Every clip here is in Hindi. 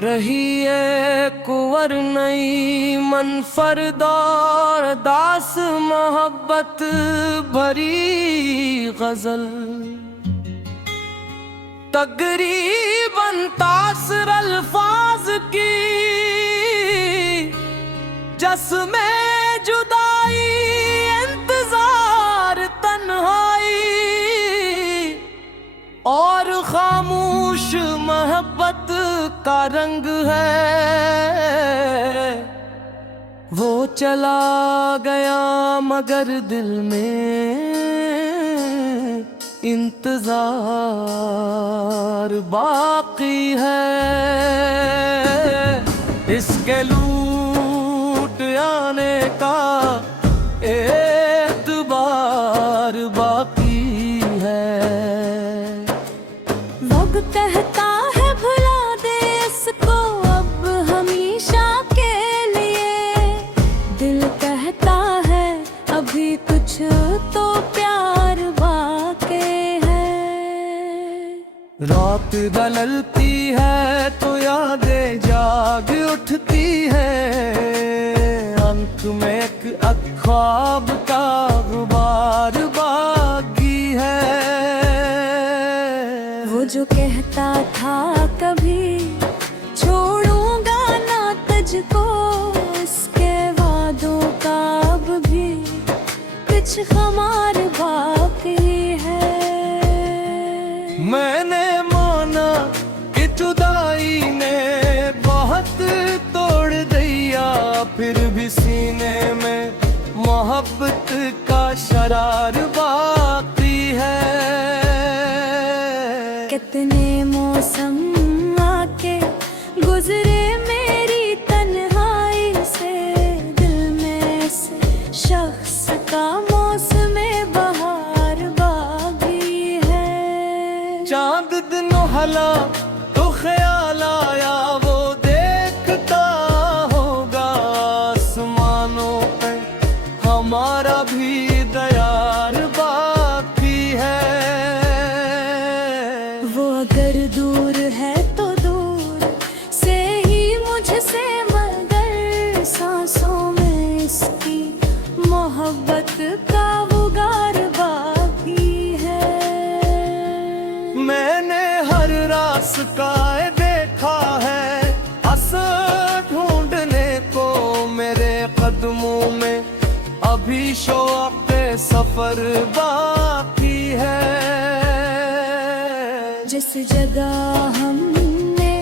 रही है कुंवर नई मन फरदौर दास मोहब्बत भरी गजल तकरीबन तासर अल्फाज की जस्में जुदाई इंतजार तन्हाई और खामोश मोहब्बत का रंग है। वो चला गया मगर दिल में इंतजार बाकी है। इसके लूट आने का एतबार बाकी है। लोग कहता है भुला दे इसको अब हमेशा के लिए, दिल कहता है अभी कुछ तो प्यार बाकी है। रात ढलती है तो यादें जाग उठती है, अंक में एक ख्वाब का गुबार बाकी है। वो जो कहता था कभी छोड़ूंगा ना तुझको, उसके वादों का अब भी कुछ खुमार बाकी है। मैंने माना कि जुदाई ने बहुत तोड़ दिया, फिर भी सीने में मोहब्बत का शरार बाकी है। कितने मौसम आके गुजरे मेरी तन्हाई से, दिल में से शख्स का मौसम बहार बाकी है। चांद दिनों हला तो ख्याल आया वो देखता होगा आसमानों पे हमारा भी दयार बाकी है। वो अगर दूर है तो दूर से ही मुझसे, मगर सांसों में इसकी मोहब्बत का उगार बाकी है। मैंने हर रास्ता देखा है असर ढूंढने को, मेरे कदमों में अभी शौक़ सफर बाकी है। जिस जगह हमने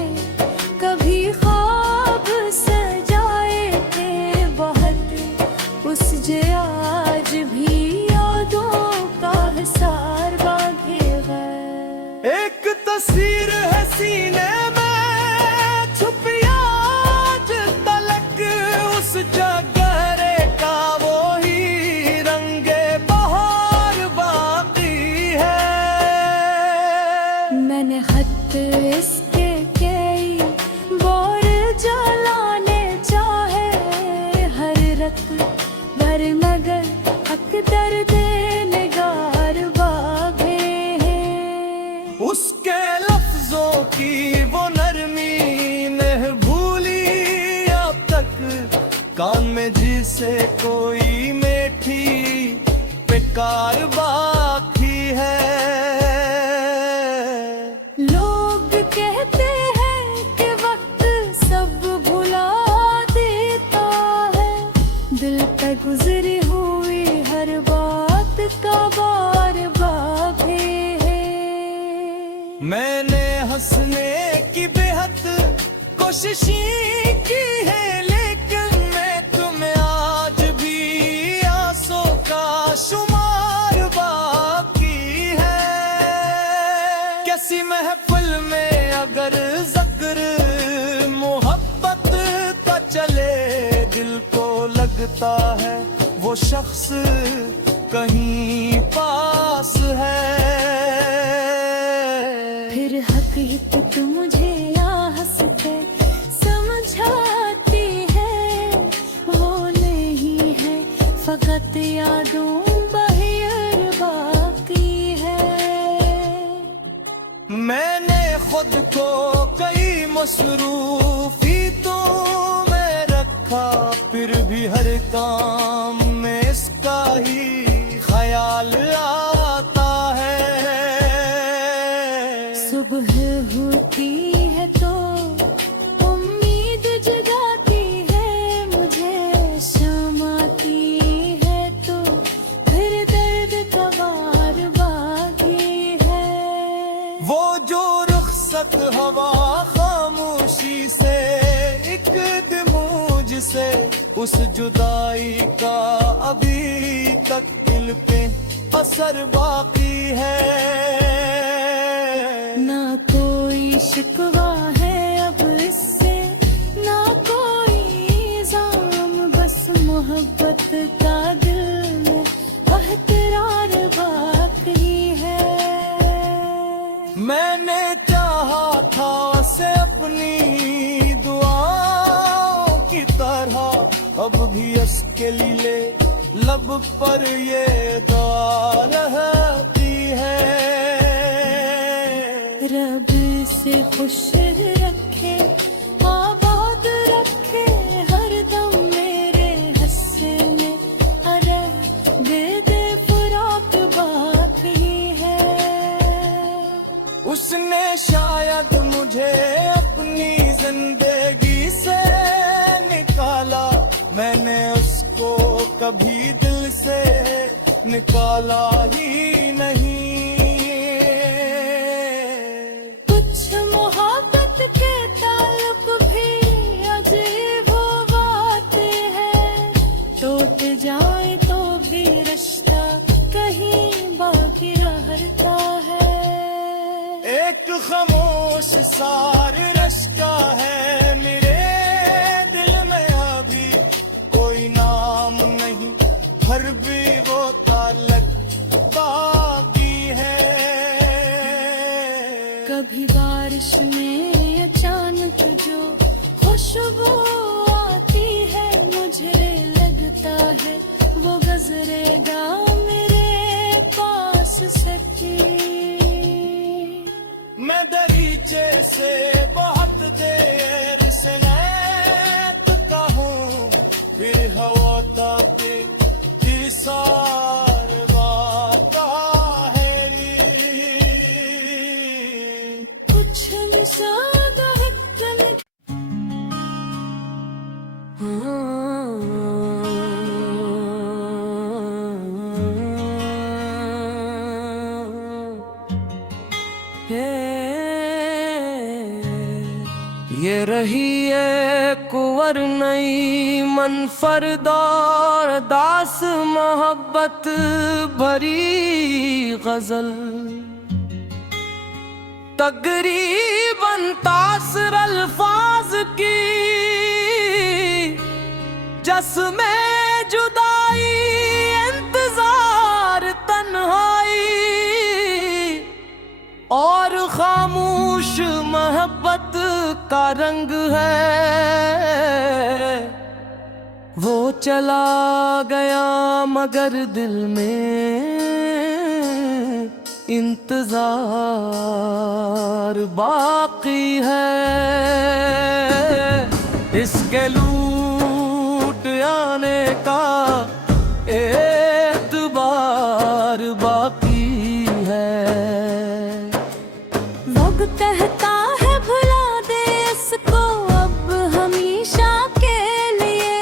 कभी ख्वाब सजाए थे बहुत, उस जगह आज भी यादों का हिसार बाकी है। एक तस्वीर है सीने में छुपी आज तलक, उस जगह का वो ही रंगे बहार बाकी है। मैंने खत इसके कई बोर जलाने चाहे, हर रत भर मगर हक दर्द निगार बागे हैं। उसके लफ्जों की वो नरमी नहीं भूली अब तक, कान में जिसे कोई मीठी बेकार बाकी है। लोग कहते हैं कि वक्त सब भुला देता है, दिल पे गुजरी हुई हर बात का बार बागे है। मैंने हंसने की बेहद कोशिशें की है, लेकिन मैं तुम्हें आज भी आंसू का शुमार बाकी है। कैसी महफिल में अगर जिक्र मोहब्बत का चले, दिल को लगता है वो शख्स कहीं पास है। फिर हकीकत मुझे हंसते समझाती है, वो नहीं है फकत यादों बहियर बाकी है। मैंने खुद को कई मसरूफी तो मैं रखा, फिर भी हर काम में इसका ही ख्याल आता है। सुबह होती है तो उम्मीद जगाती है मुझे, शाम आती है तो फिर दर्द का वार बाकी है। वो जो रुखसत हवा खामोशी से एक दिमूज से, उस जुदाई का अभी तक दिल पे असर बाकी है। ना कोई शिकवा है अब इससे, ना कोई इल्जाम, बस मोहब्बत का दिल में एहतरार बाकी है। मैंने चाहा था उसे अपनी दुआओं की तरह, अब भी उसके लिए लब पर ये दुआ रहती है। रब से खुश रखे, आबाद रखे हर दम मेरे हंसने, अरे बेदे फुराक बाकी है। उसने शायद मुझे अपनी जिंदगी से निकाला, मैंने उसको कभी दिल से निकाला ही नहीं। कुछ मोहब्बत के ताल्लुक भी अजीब हो बातें हैं, टूट जाए तो भी रिश्ता कहीं बाकी रहता है। एक खामोश सार रश्का है मेरे दिल में, अभी कोई नाम नहीं, हर भी वो ताल्लुक बाकी है। कभी बारिश में अचानक जो खुशबू आती है, मुझे लगता है वो गुजरेगा मेरे पास से ठीक। मैं दरीचे से बहुत देर से नैत हूँ, फिर हवा ताके फिर सार बात है। कुछ निशादा है कन- ये रही है कुंवर नई मनफरदार दास मोहब्बत भरी गजल, तकरीबन तासर अल्फाज की जस्में जुदाई, इंतजार तन्हाई और खामोश मोहब्बत का रंग है। वो चला गया मगर दिल में इंतजार बाकी है। इसके लूट आने का एतबार बाकी है। वक्त कहता है भुला दे इसको अब हमेशा के लिए,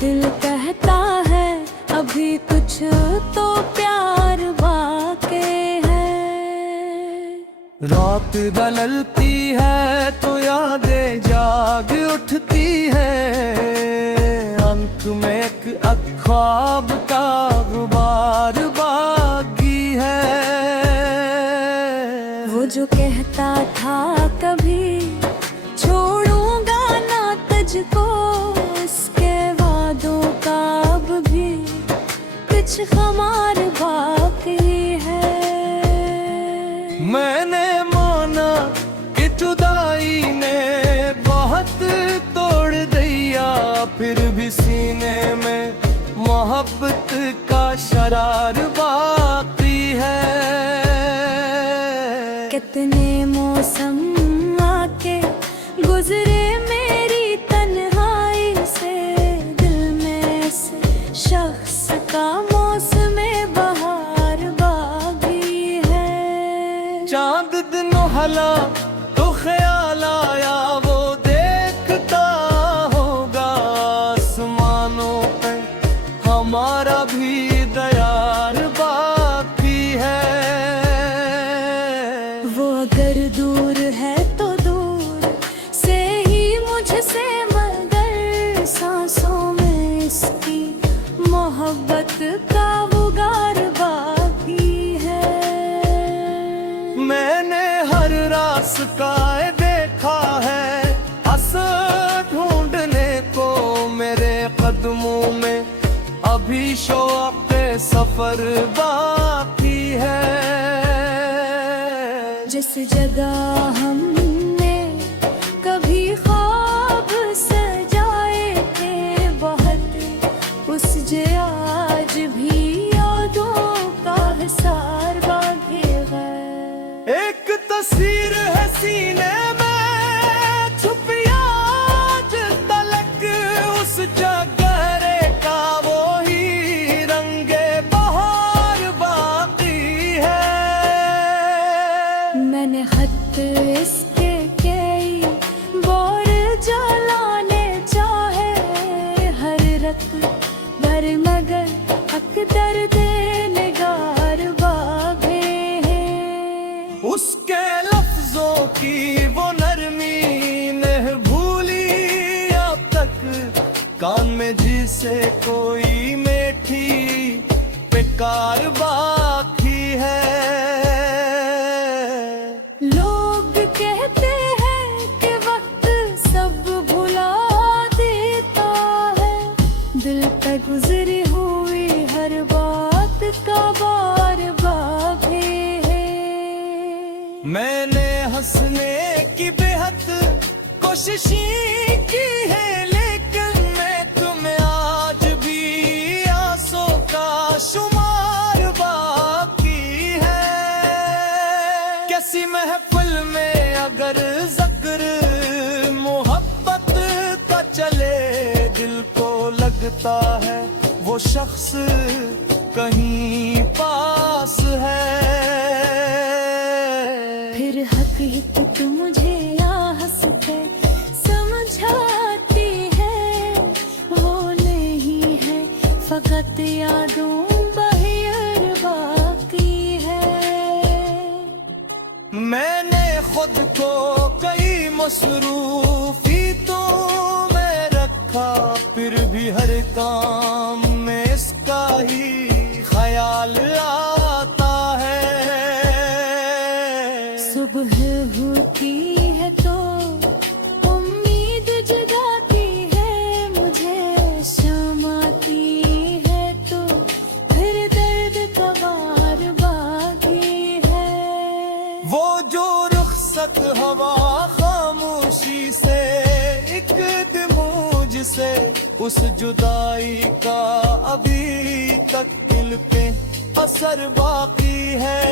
दिल कहता है अभी कुछ तो प्यार बाकी है। रात ढलती है तो यादें जाग उठती है, अंक में एक ख्वाब का गुबार बाकी है। वो जो कहता था कभी छोड़ूंगा ना तुझको, इसके वादों का अब भी कुछ हमार बाकी है। मैंने माना कि जुदाई ने बहुत तोड़ दिया, फिर भी सीने में मोहब्बत का शरार बाकी है। कितने मौसम आके गुजरे मेरी तन्हाई से, दिल में से शख्स का मौसम बहार बागी है। चांद दिनों हला तो ख्याल आया, वो देखता होगा आसमानों पे हमारा भी दयार बाकी है। वो अगर दूर है तो दूर से ही मुझसे, मगर सांसों में इसकी मोहब्बत का उगार बाकी है। मैंने हर रास्ता देखा है, असर ढूंढने को मेरे कदमों में अभी शौक़ सफर बाकी है। जिस जगह हमने कभी ख्वाब सजाए थे बहुत, उस जगह आज भी यादों का हिसार बाकी है। एक तस्वीर है सीने में छुपी आज तलक, उस जगहरे का वो ही रंगे बहार बाकी है। मैंने खत इसके कई बोर जलाने चाहे हर रत भर, मगर हक दर्द निगार बागे हैं। उसके लफ्जों की वो नरमी नहीं भूली अब तक, कान में जिसे कोई मीठी बेकार बाकी है। लोग कहते हैं कि वक्त सब भुला देता है, दिल पे गुजरी हुई हर बात का बार बागे है। मैंने हंसने की बेहद कोशिश की है, लेकिन मैं तुम्हें आज भी आंसू का शुमार बाकी है। कैसी महफिल में अगर ज़िक्र मोहब्बत का चले, दिल को लगता है वो शख्स कहीं पास है। फिर हकीकत मुझे यहाँ हंसते समझाती है, वो नहीं है फकत यादों बहियर बाकी है। मैंने खुद को कई मसरूफियतों में रखा, फिर भी हर काम में इसका ही ख्याल आता है। सुबह होती है तो उम्मीद जगाती है मुझे, शाम आती है तो फिर दर्द का वार बाकी है। वो जो रुखसत हवा खामोशी से एक दिमूज से, उस जुदाई का अभी तक दिल पे असर बाकी है।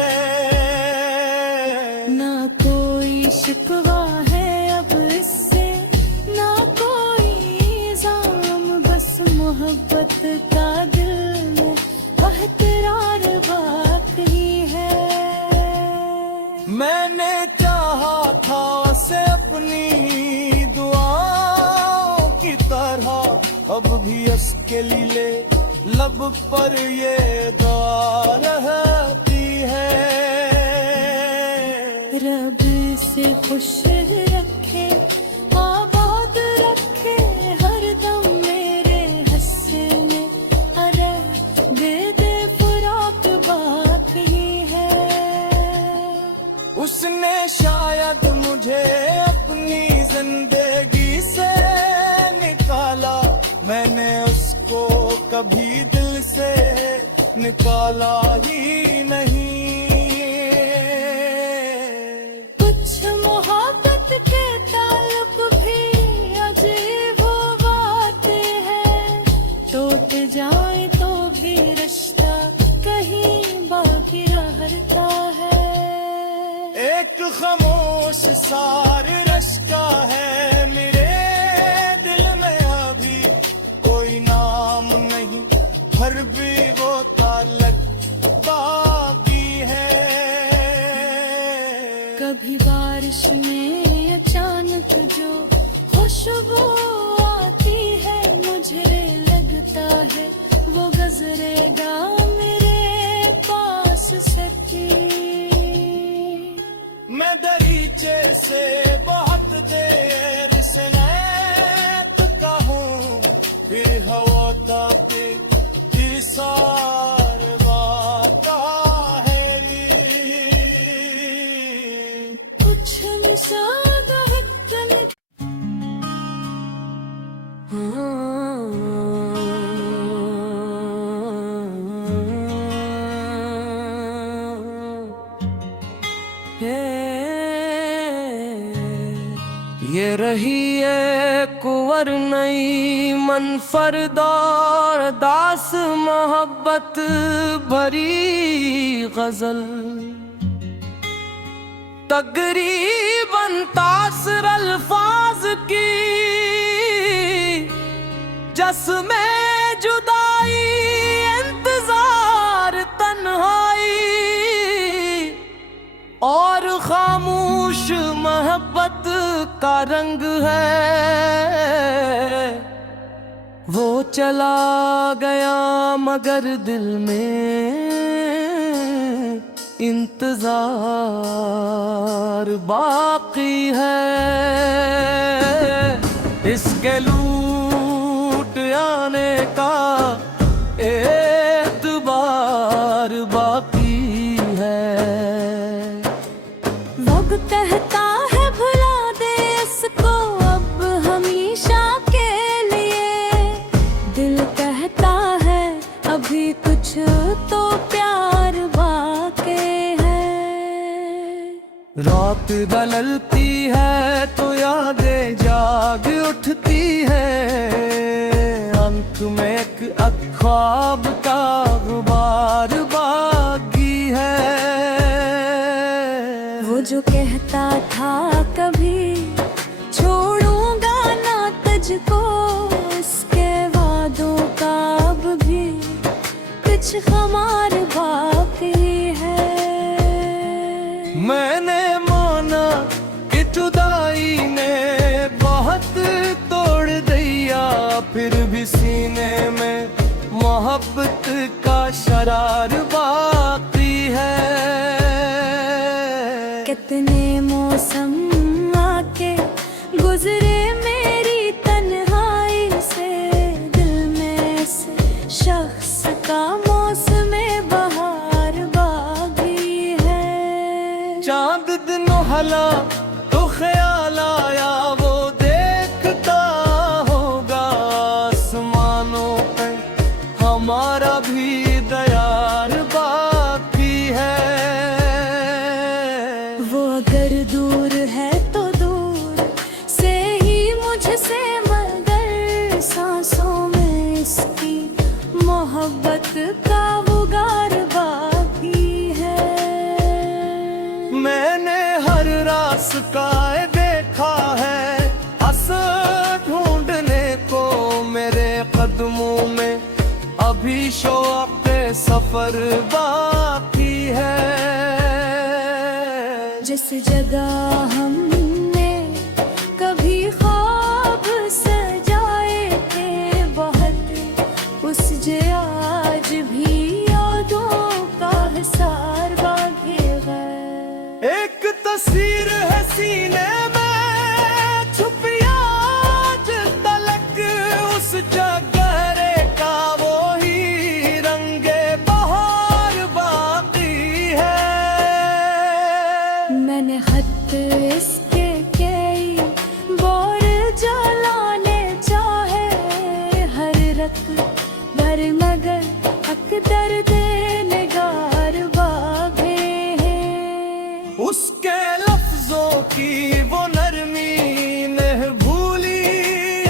ना कोई शिकवा है अब इससे, ना कोई इल्जाम, बस मोहब्बत का दिल में एहतरार बाकी है। मैंने चाहा था उसे अपनी दुआओं की तरह, अब भी उसके लिए लब पर ये दुआ रहती है। रब से खुश रखे, आबाद रखे हर दम मेरे हंसने, अरे दे दे फुराक बाकी है। उसने शायद मुझे अपनी जिंदगी से निकाला, मैंने उसको कभी दिल से निकाला ही नहीं। कुछ मोहब्बत के ताल्लुक भी अजीब बात है, टूट जाए तो भी रिश्ता कहीं बाकी रहता है। एक खामोश सार रश्का है खुशबू आती है, मुझे लगता है वो गुजरेगा मेरे पास से भी। मैं दरीचे से बहुत देर से नैत का हूँ, फिर हवा ताके फिर सार बाता है कुछ मिसागा हिकन ये रही है कुंवर नई मन फरदार दास मोहब्बत भरी गजल, तकरीबन तासर अल्फाज की जस्में जुदाई इंतजार तन्हाई और खामोश मोहब्बत का रंग है। वो चला गया मगर दिल में इंतजार बाकी है। इसके लूट आने का एतबार बाकी है। वक्त कहता है भुला दे इसको अब हमेशा के लिए, दिल कहता है अभी कुछ तो प्यार बाकी है। रात बदलती है तो यादें जाग उठती है, अंक में एक ख्वाब का गुबार बाकी है। वो जो कहता था कभी छोड़ूंगा ना तुझको, उसके वादों का अब भी कुछ हमार बाकी है। मैंने माना कि जुदाई ने बहुत तोड़ दिया, फिर भी सीने में मोहब्बत का शरार बाकी है। कितने मौसम आके गुजरे मेरी तन्हाई से, दिल में से शख्स का मौसम बहार बागी है। चांद दिनों हला तो ख्याल आया वो देखता होगा आसमानों पे हमारा भी दयार बाकी है। वो अगर दूर है तो दूर से ही मुझसे, मगर सांसों में इसकी मोहब्बत का उगार बाकी है। मैंने हर रास्ता देखा है असर ढूंढने को, मेरे कदमों में अभी शौक सफर बाकी है। जिस जगह हमने कभी ख्वाब सजाए थे बहुत, उस जगह आज भी यादों का हिसार बाकी है। एक तस्वीर है सीने में छुपी आज तलक, उस जगहरे का वो ही रंगे बहार बाकी है। मैंने खत इसके कई बार जलाने चाहे, हर रत भर मगर हक दर्द निगार बागे है। उसके लफ्जों की वो नरमी नहीं भूली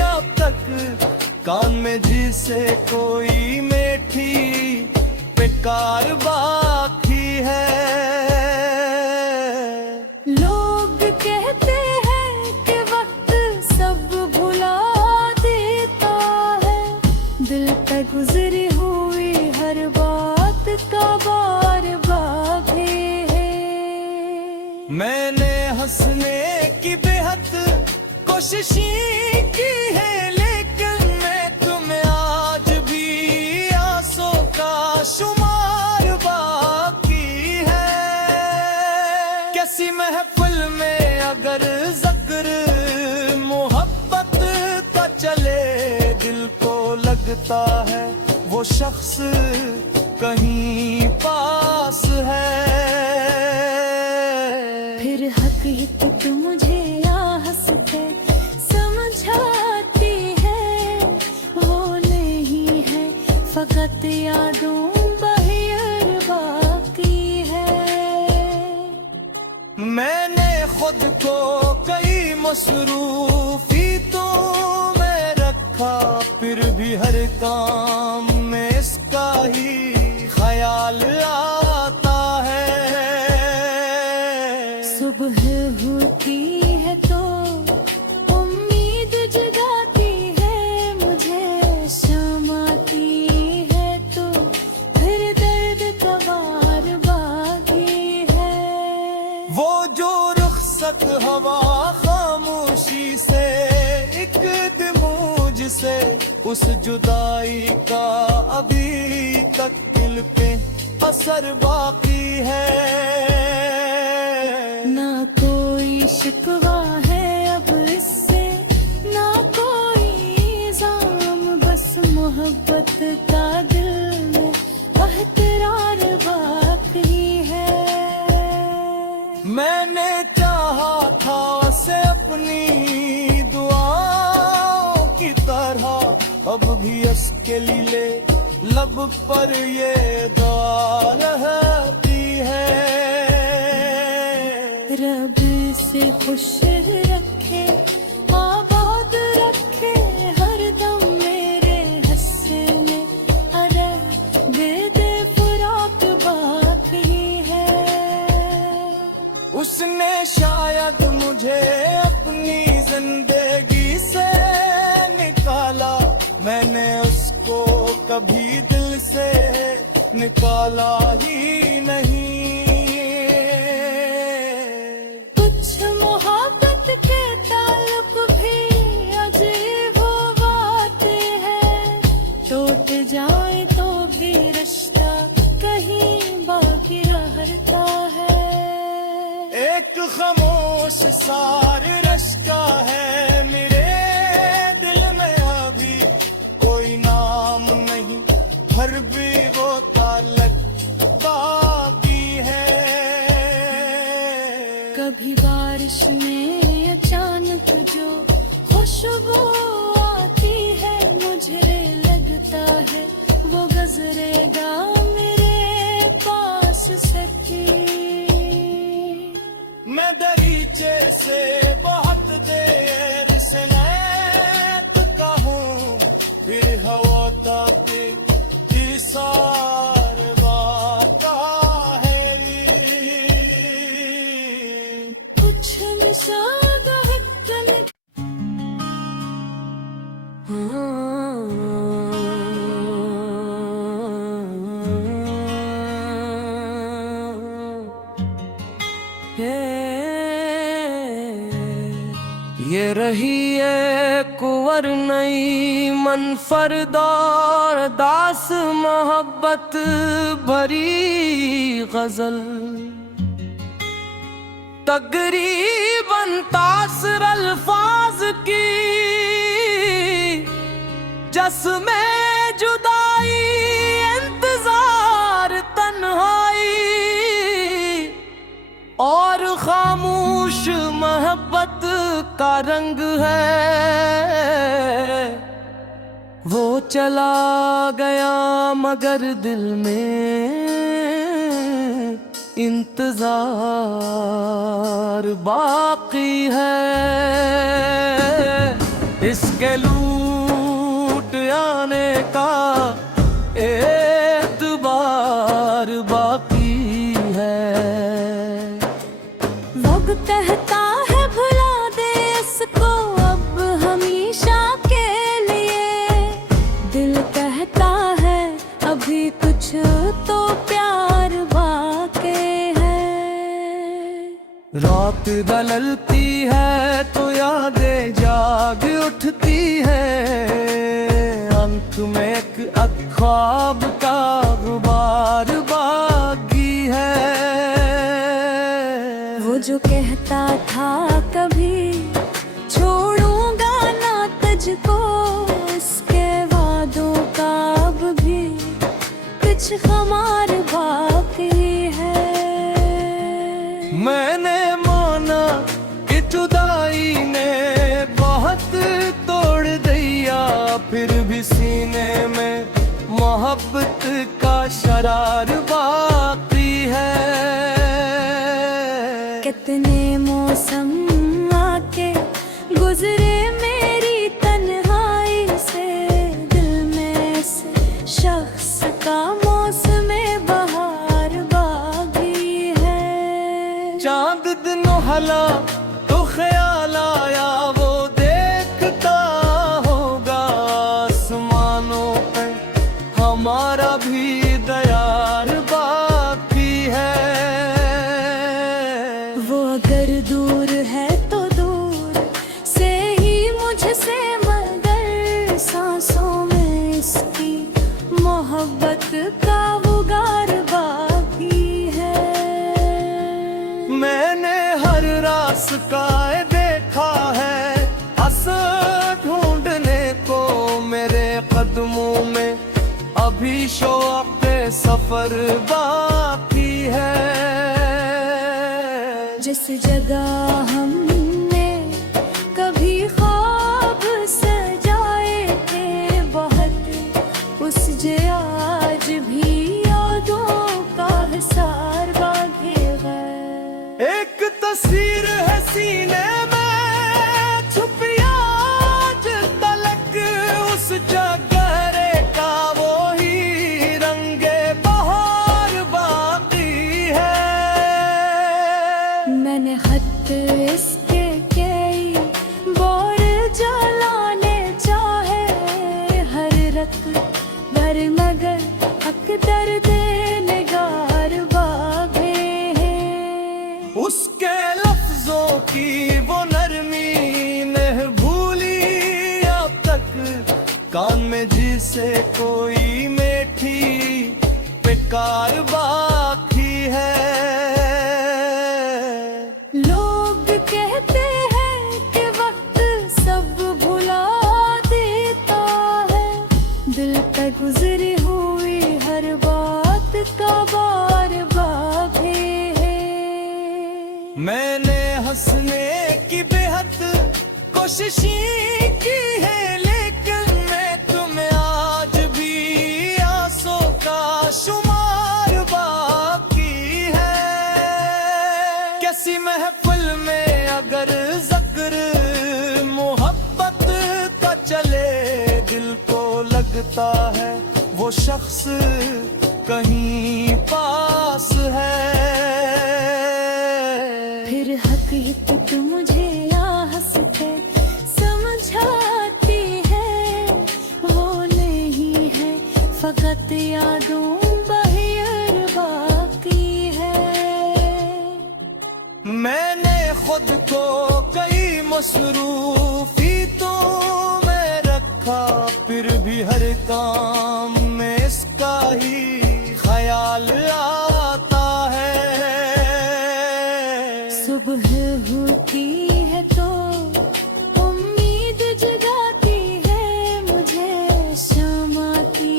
अब तक, कान में जिसे कोई मीठी बेकार बाकी है। लोग कहते हैं कि वक्त सब भुला देता है, दिल पे गुजरी हुई हर बात का बार बागे है। मैंने हंसने की बेहद कोशिश लगता है वो शख्स कहीं पास है। फिर हकीकत मुझे या हंस के समझाती है, वो नहीं है फकत यादों बहियर बाकी है। मैंने खुद को कई मसरूफियतों में रखा, फिर भी हर काम में इसका ही ख्याल आता है। सुबह होती है तो उम्मीद जगाती है मुझे, शाम आती है तो फिर दर्द तवार बागी है। वो जो रुखसत हवा खामोशी से एक दिमूज से, उस जुदाई का अभी तक दिल पे असर बाकी है। ना कोई शिकवा है अब इससे, ना कोई इल्जाम, बस मोहब्बत का दिल में एहतरार बाकी है। मैंने चाहा था उसे अपनी दुआओं की तरह, अब भी उसके लिए लब पर ये दुआ रहती है। रब से खुश रखे, आबाद रखे हर दम मेरे हंसने, अरे बेदे फुराक बाकी है। उसने शायद मुझे अपनी जिंदगी से निकाला, मैंने उसको कभी दिल से निकाला ही नहीं। कुछ मोहब्बत के ताल्लुक भी अजीब हो बाते हैं, टूट जाए तो भी रिश्ता कहीं बाकी रहता है। एक खामोश सार रश्का है मेरे दिल में, अभी कोई नाम नहीं, हर भी वो ताल्लुक बाकी है। कभी बारिश में अचानक जो खुशबू आती है, मुझे लगता है वो गुजरेगा मेरे पास से भी। मैं दरीचे से बहुत देर से नैत का हूँ, फिर हवा ताके फिर सार बाता है। कुछ मिसाल हिकन ये रही है कुंवर नई मनफरदार दास मोहब्बत भरी गजल, तकरीबन तासर अल्फाज की जस्में जुदाई, इंतजार तन्हाई और खामोश मोहब्बत का रंग है। वो चला गया मगर दिल में इंतजार बाकी है। इसके लूट आने का एतबार बाकी है। वक्त कहता है भुला दे इसको अब हमेशा के लिए, दिल कहता है अभी कुछ तो प्यार बाकी है। रात ढलती है तो यादें जाग उठती है, अंत में एक ख्वाब का गुबार बाकी है। वो जो कहता था कभी छोड़ूंगा ना तुझको, इसके वादों भला तो ख्याल आया वो देखता होगा आसमानों पे हमारा भी दयार बाकी है। वो अगर दूर है तो दूर से ही मुझसे मगर सांसों में इसकी मोहब्बत का उगार बाकी है। मैंने हर रास्ता देखा है असर ढूंढने को मेरे कदमों में अभी शौक सफर बाकी है। जिस जगह हमने कभी ख्वाब सजाए थे बहुत उस जे आज भी यादों का हिसार बांधे गए। एक तस्वीर है सीने में छुपी आज तलक उस जगह का वो ही रंगे बहार बाकी है। मैंने खत इसके कई बोर जलाने चाहे हर रत दर मगर हक दर्द निगार बागे हैं। उसके लफ्जों की वो नरमी नहीं भूली अब तक कान में जिसे कोई मीठी बेकार बाकी है। लोग कहते हैं कि वक्त सब भुला देता है दिल पे गुजरी हुई हर बात का बार बागे है। मैंने हंसने की बेहद कोशिश की है लेकिन मैं तुम्हें आज भी आंसू का शुमार बाकी है। कैसी महफिल में अगर जिक्र मोहब्बत का चले दिल को लगता है वो शख्स कहीं पास है। फिर हकीकत मुझे यहाँ हंस के समझाती है वो नहीं है फकत यादों बहियर बाकी है। मैंने खुद को कई मसरूफी तो में रखा फिर भी हर काम में इसका ही ख्याल आता है। सुबह होती है तो उम्मीद जगाती है मुझे शाम आती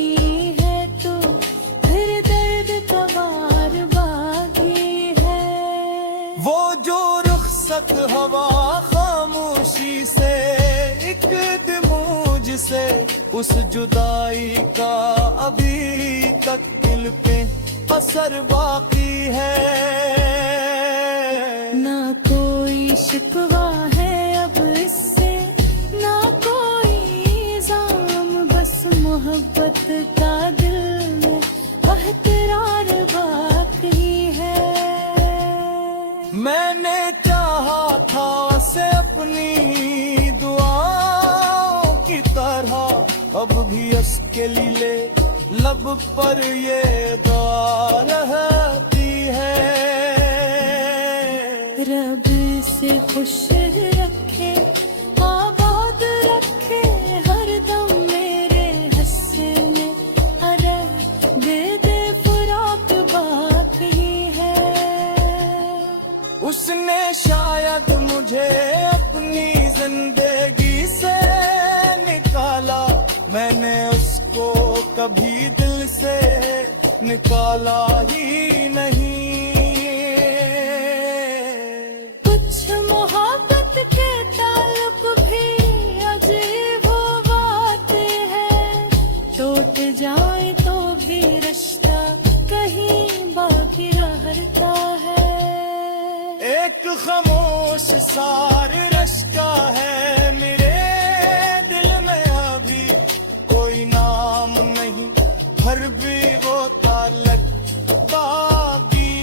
है तो फिर दर्द का वार बाकी है। वो जो रुखसत हवा खामोशी से एक दिमूज से उस जुदाई का अभी तक दिल पे असर बाकी है। ना कोई शिकवा है अब इससे ना कोई इल्जाम बस मोहब्बत का दिल में बहतरार बाकी है। मैंने चाहा था उसे अपनी दुआओं की तरह अब भी उसके लिए लब पर ये दुआ रहती है। रब से खुश रखे आबाद रखे हर दम मेरे हंसने अरे दे दे फुराक बाकी है। उसने शायद मुझे अपनी जिंदगी से निकाला मैंने उसको कभी दिल से निकाला ही नहीं। कुछ मोहब्बत के ताल्लुक भी अजीब वो बातें हैं टूट जाए तो भी रिश्ता कहीं बाकी रहता है। एक खामोश सार रश्का है मेरे दिल में अभी कोई नाम नहीं फिर भी वो ताल्लुक बाकी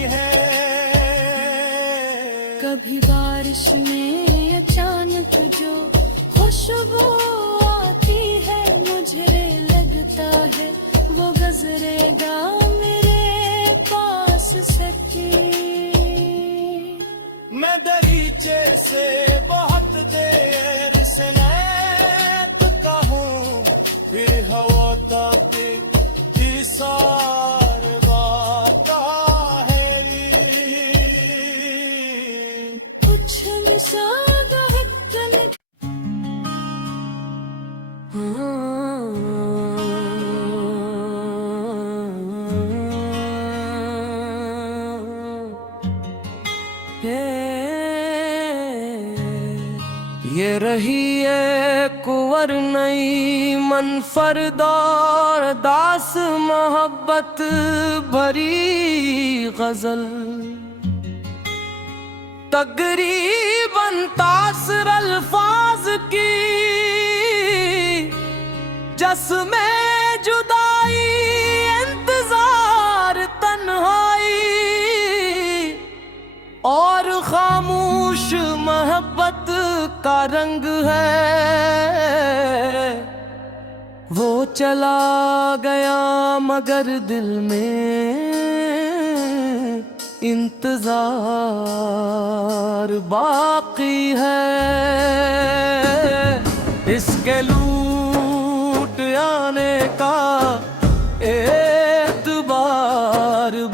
नीचे से बहुत देर से मैं तुका हूँ फिर हवा ताते सार बाता है कुछ मिसागा है तने ये रही है कुंवर नई मन फरदार दास मोहब्बत भरी गजल तकरीबन तासर अल्फाज की जस्में जुदाई इंतजार तन्हाई और खामोश मोहब्बत का रंग है वो चला गया मगर दिल में इंतजार बाकी है इसके लूट आने का एतबार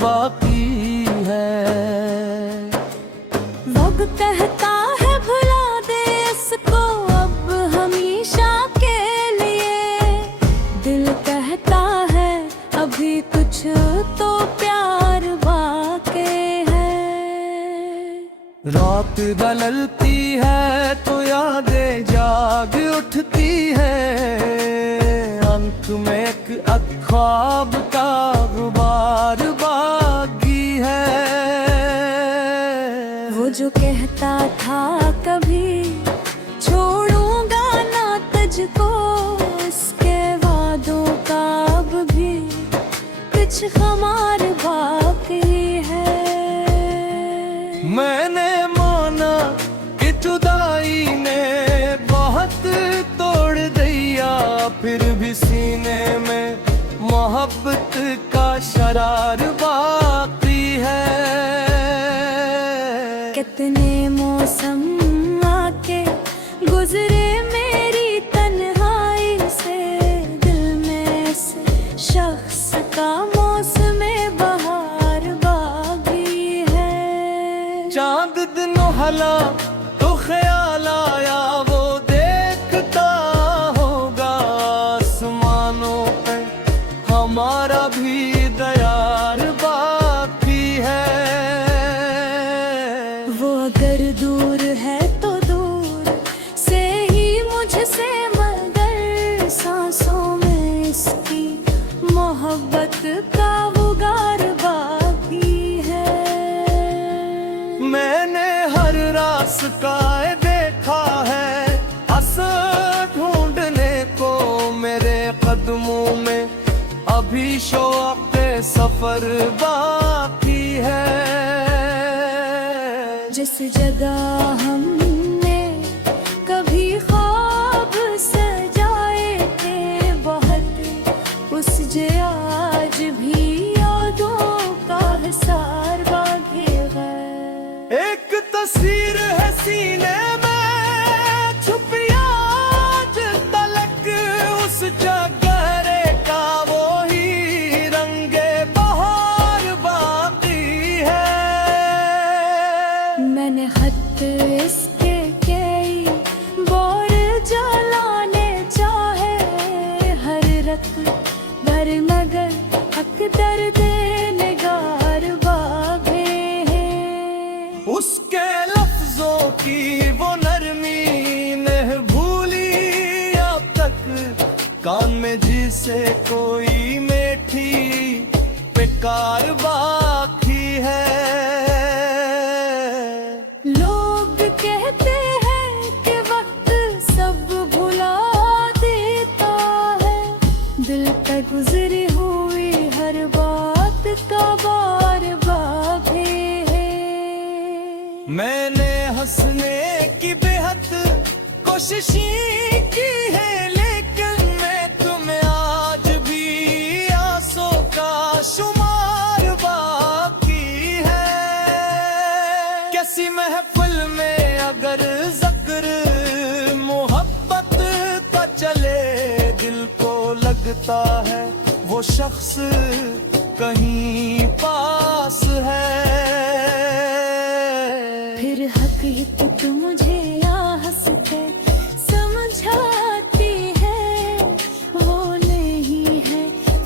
बाकी है। वक्त कहता है भुला दे इसको अब हमेशा के लिए, दिल कहता है अभी कुछ तो प्यार बाकी है। रात ढलती है तो यादें जाग उठती है, अंक में एक ख्वाब का गुबार बाकी है। वो जो कहता था कभी छोड़ूंगा ना तुझको, उसके वादों का अब भी कुछ खुमार बाकी है। मैंने माना कि जुदाई ने बहुत तोड़ दिया, फिर भी सीने में मोहब्बत का शरार बाकी है। कितने मौसम आके गुजरे मेरी तन्हाई से, दिल में से शख्स का मौसम बहार बाकी है। चांद दिनों हला तो ख्याल आया वो देखता होगा आसमानों पे हमारा भी दयार बाकी है। वो अगर दूर है तो दूर से ही मुझसे, मगर सांसों में इसकी मोहब्बत का उगार बाकी है। मैंने हर रास्ता देखा है असर ढूंढने को, मेरे कदमों में अभी शौक सफर बाकी है। जिस जगह हमने कभी ख्वाब सजाए थे बहुत, उस जगह आज भी यादों का हिसार बाकी है। एक तस्वीर है सीने में छुपी आज तलक, उस जगहरे का वो ही रंगे बहार बाकी है। मैंने खत इसके कई बोर जलाने चाहे, हर रत भर मगर हक दर्द निगार बागे है। उसके लफ्जों की वो नरमी ने भूली अब तक, कान में जिसे कोई मीठी बेकार बाकी है। लोग कहते हैं कि वक्त सब भुला देता है, दिल पे गुजरी हुई हर बात का बार बागे है। मैंने हंसने की बेहद कोशिशें की है, लेकिन मैं तुम्हें आज भी आंसू का शुमार बाकी है। लगता है वो शख्स कहीं पास है। फिर हकीकत मुझे या हंस के समझाती है, वो नहीं है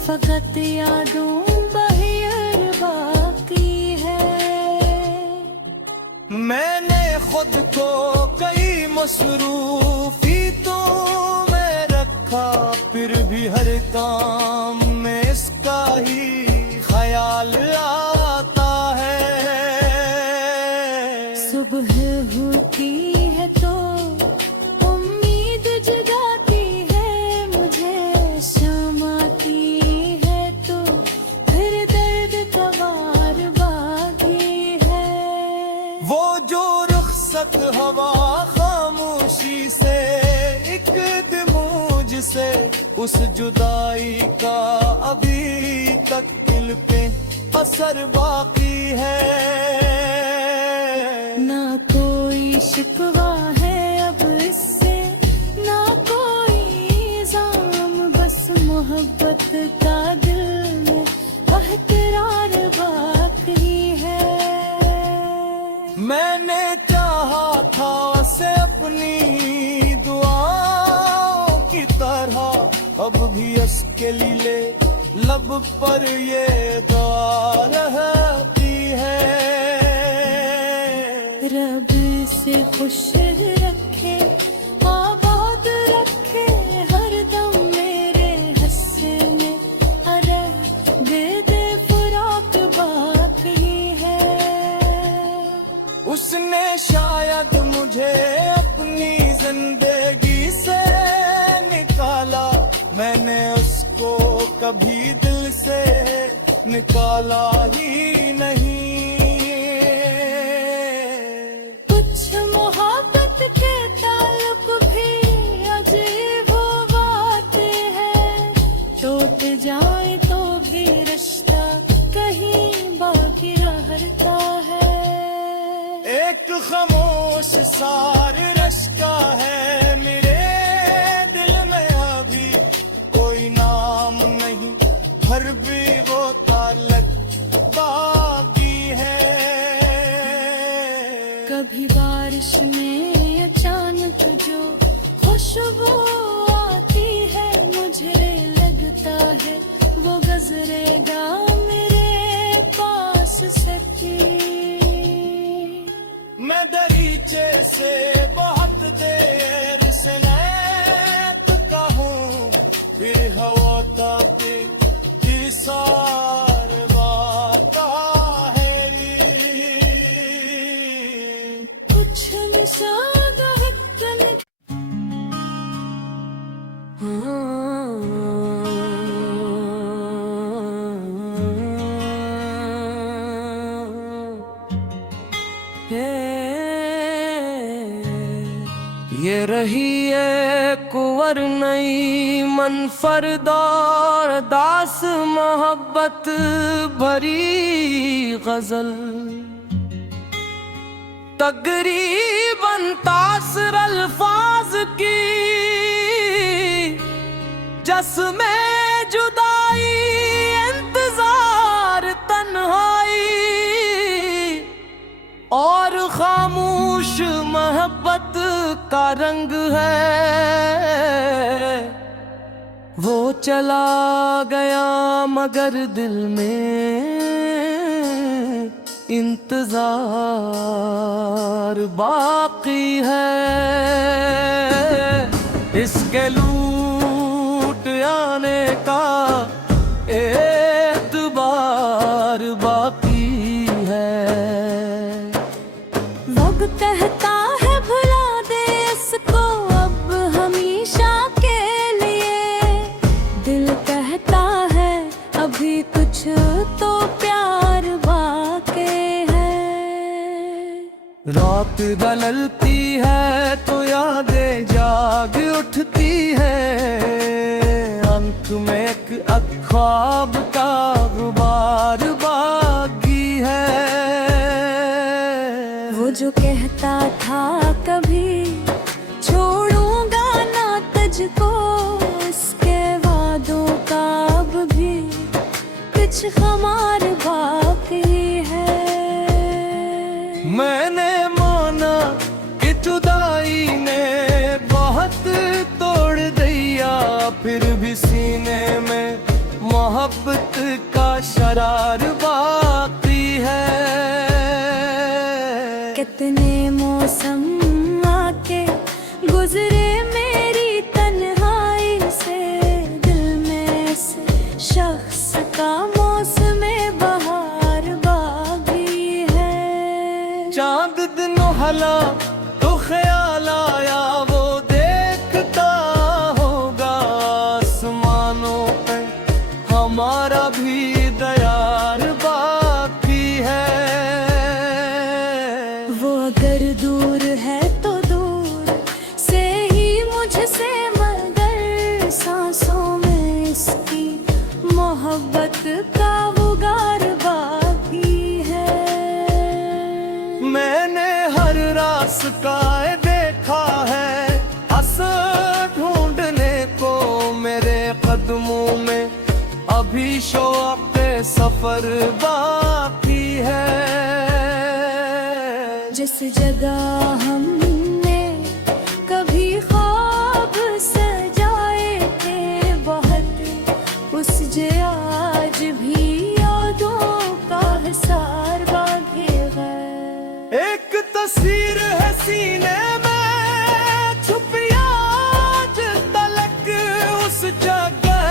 फकत यादों बहियर बाकी है। मैंने खुद को कई मसरूफियतों में रखा, फिर भी हर काम में इसका ही ख्याल आता है। सुबह होती है तो उम्मीद जगाती है मुझे, शाम आती है तो फिर दर्द का वार बाकी है। वो जो रुखसत हवा खामोशी से एक दिमूज से, उस जुदाई का अभी तक दिल पे असर बाकी है। ना कोई शिकवा है अब इससे, ना कोई इल्जाम, बस मोहब्बत का दिल में एहतरार बाकी है। मैंने चाहा था उसे अपनी दुआओं की तरह, अब भी उसके लिए लब पर ये दुआ रहती है। रब से खुश रखे, आबाद रखे हर दम मेरे हंसने, अरे दे फुराक बाकी है। उसने शायद मुझे अपनी जिंदगी से निकाला, मैंने उसको कभी दिल से निकाला ही नहीं। कुछ मोहब्बत के ताल्लुक भी अजीब वो बात है, टूट जाए तो भी रिश्ता कहीं बाकी रहता है। एक खामोश सार रश्का है मेरे दिल में, अभी कोई नाम नहीं, हर भी वो ताल्लुक बाकी है। कभी बारिश में अचानक जो खुशबू आती है, मुझे लगता है वो गुजरेगा मेरे पास से भी। मैं दरीचे से बहुत देर से नैत का हूँ, फिर हवा ताते फिर सार बाता है री। कुछ निशाद है कन ये रही है कुंवर नई मनफरदार दास मोहब्बत भरी गजल, तकरीबन तासर अल्फाज की जस्में जुदाई, इंतजार तन्हाई और खामोश मोहब्बत का रंग है। वो चला गया मगर दिल में इंतजार बाकी है। इसके लूट आने का एतबार बाकी है। वक्त कहता है भुला दे इसको अब हमेशा के लिए, दिल कहता है अभी कुछ तो प्यार बाकी है। रात ढलती है तो यादें जाग उठती है, अंक में एक ख्वाब का गुबार बाकी है। वो जो कहता था कभी छोड़ूंगा ना तुझको, उसके वादों कुछ खुमार बाकी है। मैंने माना कि जुदाई ने बहुत तोड़ दिया, फिर भी सीने में मोहब्बत का शरार बाकी है। कितने मौसम आके गुजरे मेरी तन्हाई से, दिल में से शख्स का मौसम बहार बागी है। चांद दिनों हला तो ख्याल आया, वो देखता होगा आसमानों पे हमारा भी दयार बाकी है। वो अगर दूर है तो दूर से ही मुझसे, मगर सांसों में इसकी मोहब्बत का उगार बाकी है। मैंने हर रास्ता देखा है, असर ढूंढने को मेरे कदमों में अभी शौक सफर बाकी है। जिस जगह हमने कभी ख्वाब सजाए थे बहुत, उस जगह आज भी यादों का हिसार बाकी है। एक तस्वीर है सीने में छुपी आज तलक, उस जगह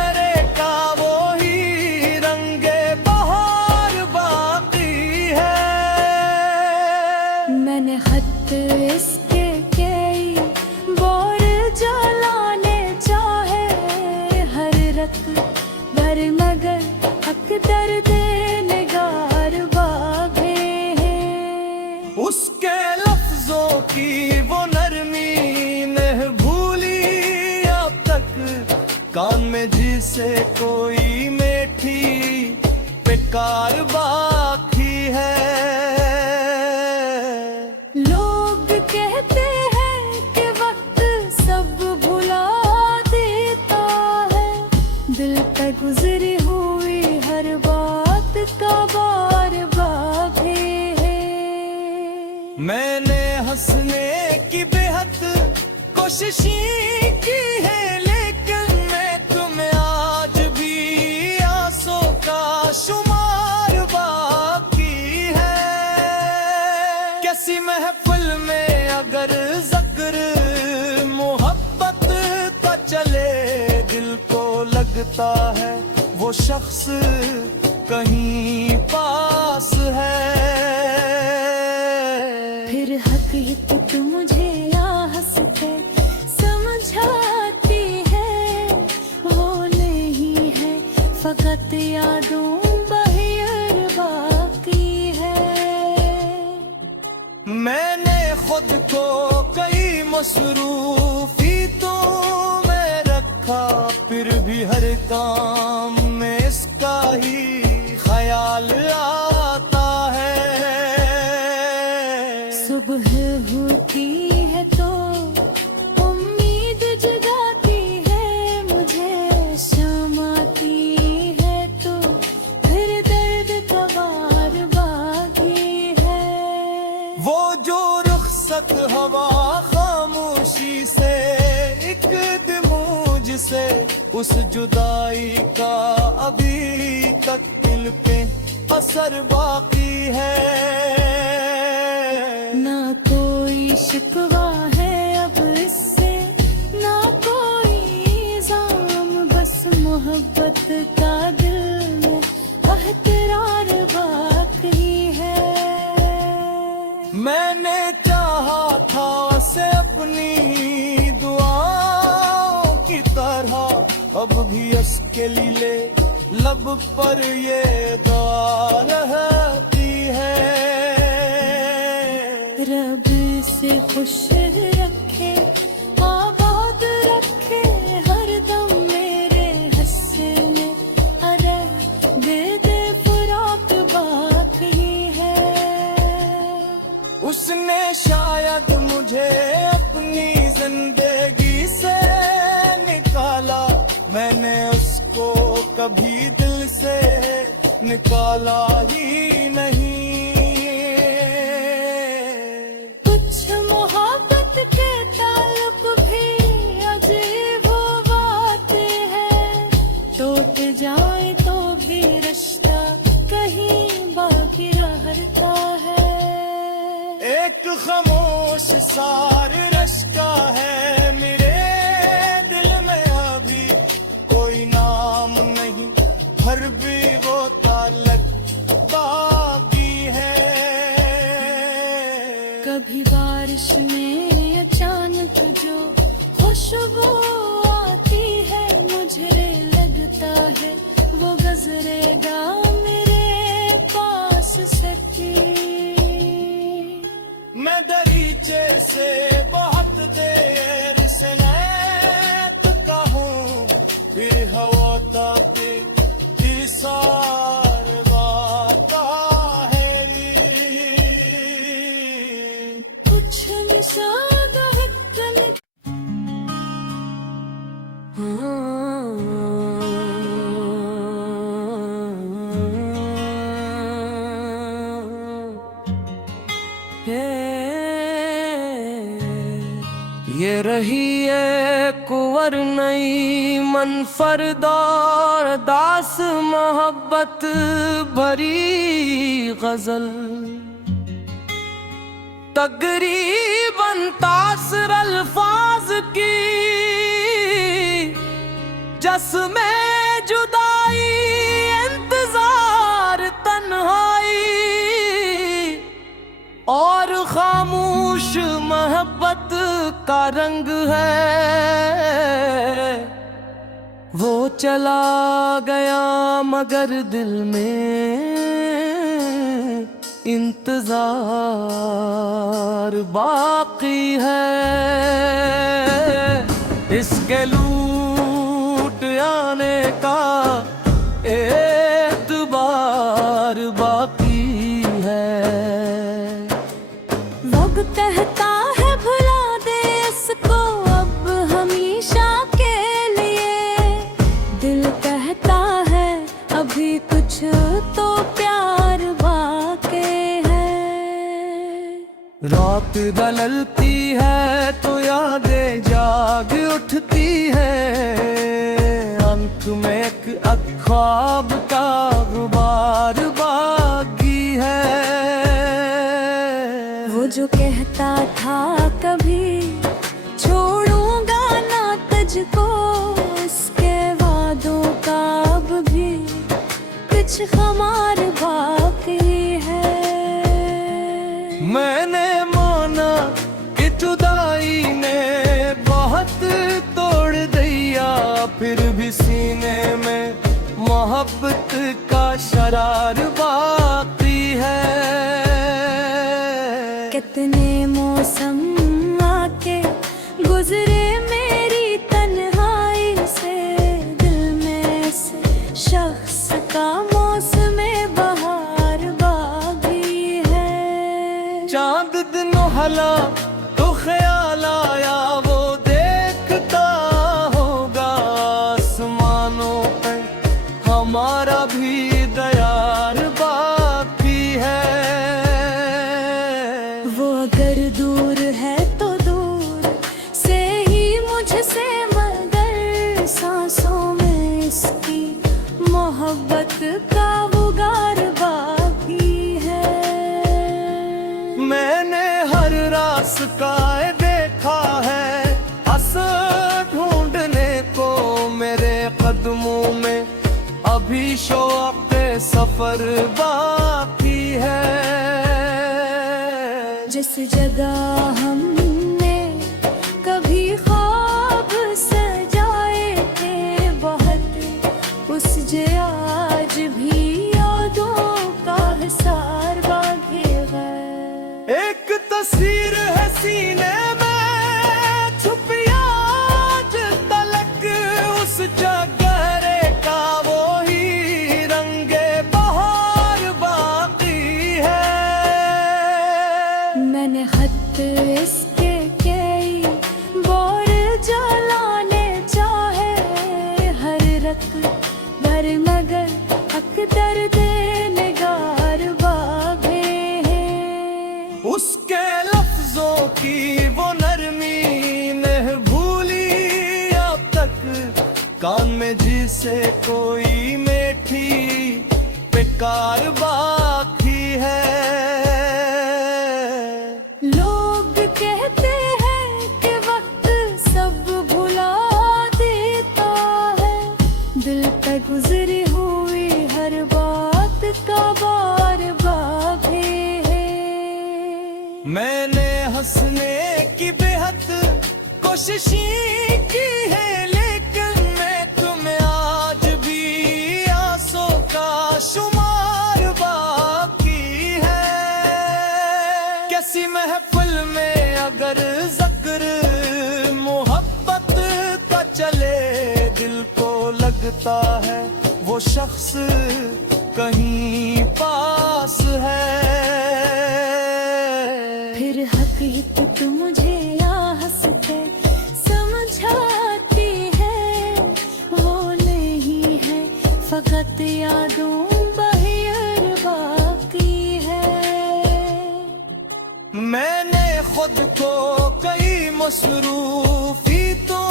का वो ही रंगे बहार बाकी है। मैंने खत इसके कई बोर जलाने चाहे, हर रत भर मगर हक दर्द निगार बागे हैं। उसके लफ्जों की वो नरमी ने भूली अब तक, कान में जिसे कोई मीठी बेकार बाकी है। लोग कहते हैं कि वक्त सब भुला देता है, दिल पे गुजरी हुई हर बात का बार बागे है। मैंने हंसने की बेहद कोशिश की है, लेकिन मैं तुम्हें आज भी आंसू का शुमार बाकी है। कैसी महफिल में अगर जिक्र मोहब्बत का चले, दिल को लगता है वो शख्स कहीं पास है। फिर हकीकत मुझे या हंसते समझाती है, वो नहीं है फकत यादों बहिर बाकी है। मैंने खुद को कई मसरूफियतों में रखा, फिर भी हर काम में इसका ही ख्याल आता है। सुबह होती है तो उम्मीद जगाती है मुझे, शाम आती है तो फिर दर्द का वार बाकी है। वो जो रुखसत हवा खामोशी से एक दिमूज से, उस जुदाई का अभी तक दिल पे असर बाकी है। ना कोई शिकवा है अब इससे, ना कोई इल्जाम, बस मोहब्बत का दिल में एहतरार बाकी है। मैंने चाहा था उसे अपनी दुआओं की तरह, अब भी उसके लिए लब पर ये दुआ रहती है। रब से खुश रखे, आबाद रखे हर दम मेरे हंसने, अरे दे दे फुराक बाकी है। उसने शायद मुझे अपनी जिंदगी से निकाला, मैंने उसको कभी दिल से निकाला ही नहीं। कुछ मोहब्बत के ताल्लुक भी अजीब हो बाते हैं, टूट जाए तो भी रिश्ता कहीं बाकी रहता है। एक खामोश सार रश्का है मेरे दिल में, अभी कोई नाम नहीं, हर भी वो ताल्लुक बाकी है। कभी बारिश में अचानक जो खुशबू आती है, मुझे लगता है वो गुजरेगा मेरे पास से। मैं दरीचे से बहुत देर से नैत का हूँ, फिर हवा ताके फिर सार बाता है री। कुछ मिसागा हिकन ये रही है कुंवर नई मनफरदार दास मोहब्बत भरी गजल, तकरीबन तासर अल्फाज की जस्में जुदाई, इंतजार तन्हाई और खामोश मोहब्बत का रंग है। वो चला गया मगर दिल में इंतजार बाकी है। इसके लूट आने का एतबार बाकी है। वक्त कहता है भुला दे इसको अब हमेशा के लिए, दिल कहता है अभी कुछ तो प्यार बाकी है। रात ढलती है तो यादें जाग उठती है, अंत में एक ख्वाब का गुबार बाकी है। वो जो कहता था कभी छोड़ूंगा ना तुझको, उसके वादों का अब भी कुछ हमार बाकी है। मैंने माना कि जुदाई ने बहुत तोड़ दिया, फिर भी सीने में मोहब्बत का शरार बाकी है। कितने मौसम आके गुजरे मेरी तन्हाई से, दिल में से शख्स का मौसम बहार बागी है। चांद दिनों हला तो ख्याल आया, वो देखता होगा आसमानों पे हमारा भी दयार बाकी है। वो अगर दूर है तो दूर से ही मुझसे, मगर सांसों में इसकी मोहब्बत का उगार बाकी है। मैंने हर रास्ता देखा है असर ढूंढने को, मेरे कदमों में अभी शौक सफर बाकी है। जिस जगह हमने कभी ख्वाब सजाए थे बहुत, उस जगह आज भी यादों का हिसार बाकी है। एक तस्वीर है सीने में छुपी आज तलक, उस जगहरे का वो ही रंगे बहार बाकी है। मैंने खत इसके कई बोर जलाने चाहे, हर रत भर मगर हक दर्द में जिसे कोई मेठी बेकार बाकी है। लोग कहते हैं कि वक्त सब भुला देता है, दिल पे गुजरी हुई हर बात का बार बाधे है। मैंने हंसने की बेहद कोशिशें की है, लेकिन मैं तुम्हें आज भी आंसू का शुमार बाकी है। कैसी महफिल में अगर जिक्र मोहब्बत का चले, दिल को लगता है वो शख्स कहीं पास है। फिर हकीकत मुझे या हंस के समझाती है, वो नहीं है फकत यादों बहियर बाकी है। मैंने खुद को कई मसरूफियतों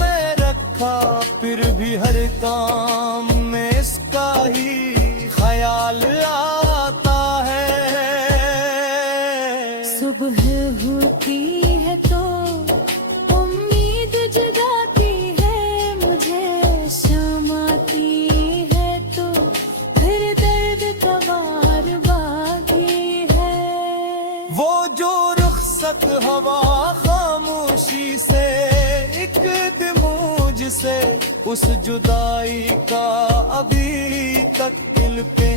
में रखा, फिर भी हर काम में इसका ही ख्याल आता है। सुबह होती है तो उम्मीद जगाती है मुझे, शाम आती है तो फिर दर्द का वार बाकी है। वो जो रुखसत हवा खामोशी से एक दिमूज से, उस जुदाई का अभी तक दिल पे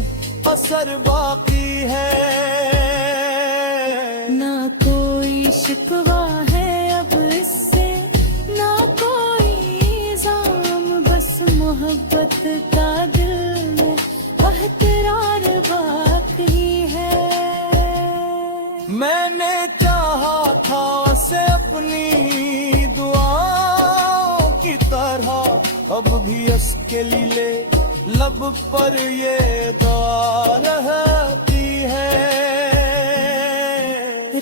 असर बाकी है। ना कोई शिकवा है अब इससे, ना कोई इल्जाम, बस मोहब्बत का दिल में एहतरार बाकी है। मैंने चाहा था उसे अपनी दुआओं की तरह, अब भी उसके लिए लब पर ये दुआ रहती है।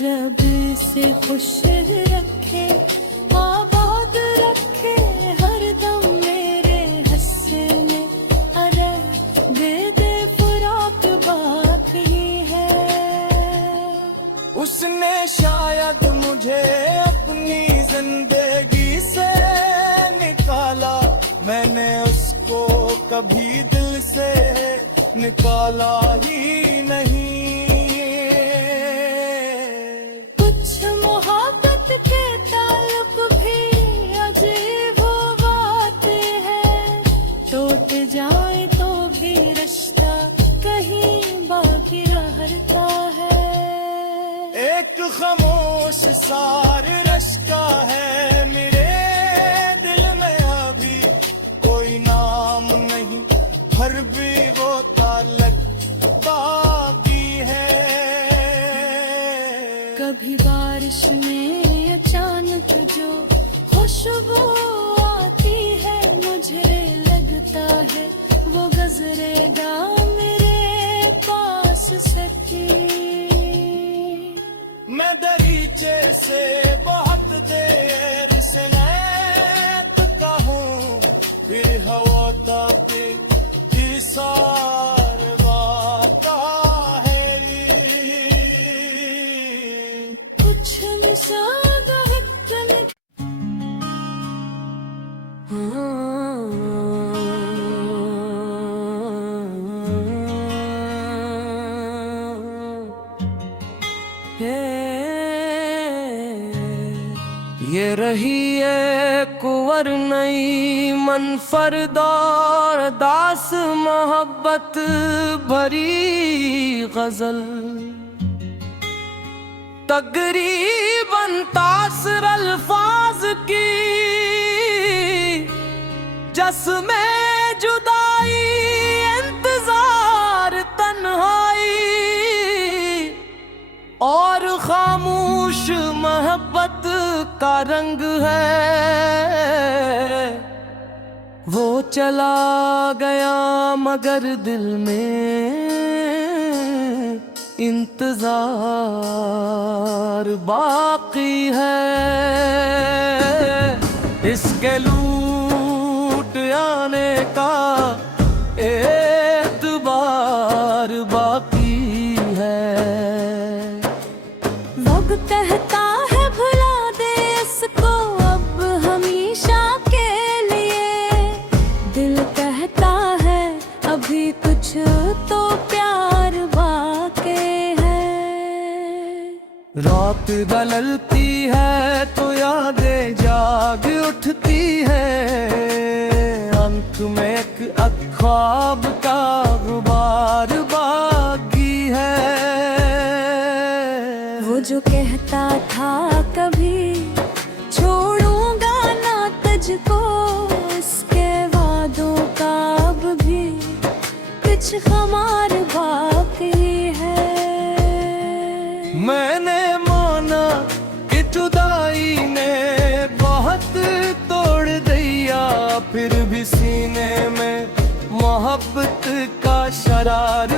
रब से खुश रखे, आबाद रखे हर दम मेरे हंसने, अरे दे फुराक बाकी है। उसने शायद मुझे अपनी जिंदगी से निकाला, मैंने उसको कभी दिल से निकाला ही नहीं। कुछ मोहब्बत के ताल्लुक भी अजीब हो बातें हैं, टूट जाए तो भी रिश्ता कहीं बाकी रहता है। एक खामोश सार रश्का है मेरे दिल में, अभी कोई नाम नहीं, हर भी वो ताल्लुक बाकी है। कभी बारिश में अचानक जो खुशबू आती है, मुझे लगता है वो गुजरेगा मेरे पास सकी। मैं दरीचे से बहुत देर से नैत का हूँ, फिर हवा तक सार बाता है। कुछ निशान है ये रही है कुंवर नई मनफरदार दास मोहब्बत भरी गजल, तकरीबन तासर अल्फाज की जस्में जुदाई, इंतजार तन्हाई और खामोश मोहब्बत का रंग है। वो चला गया मगर दिल में इंतजार बाकी है। इसके लूट आने का एतबार बाकी है। वक्त कहता है भुला दे इसको अब हमेशा के लिए, दिल कहता है अभी कुछ तो प्यार बाकी है। रात ढलती है तो यादें जाग उठती है, अंत में एक ख्वाब का गुबार बाकी है। वो जो कहता था कभी छोड़ूंगा ना तुझको, उसके वादों का अब भी कुछ हमार बाकी है। मैंने माना कि जुदाई ने बहुत तोड़ दिया, फिर भी सीने में मोहब्बत का शरार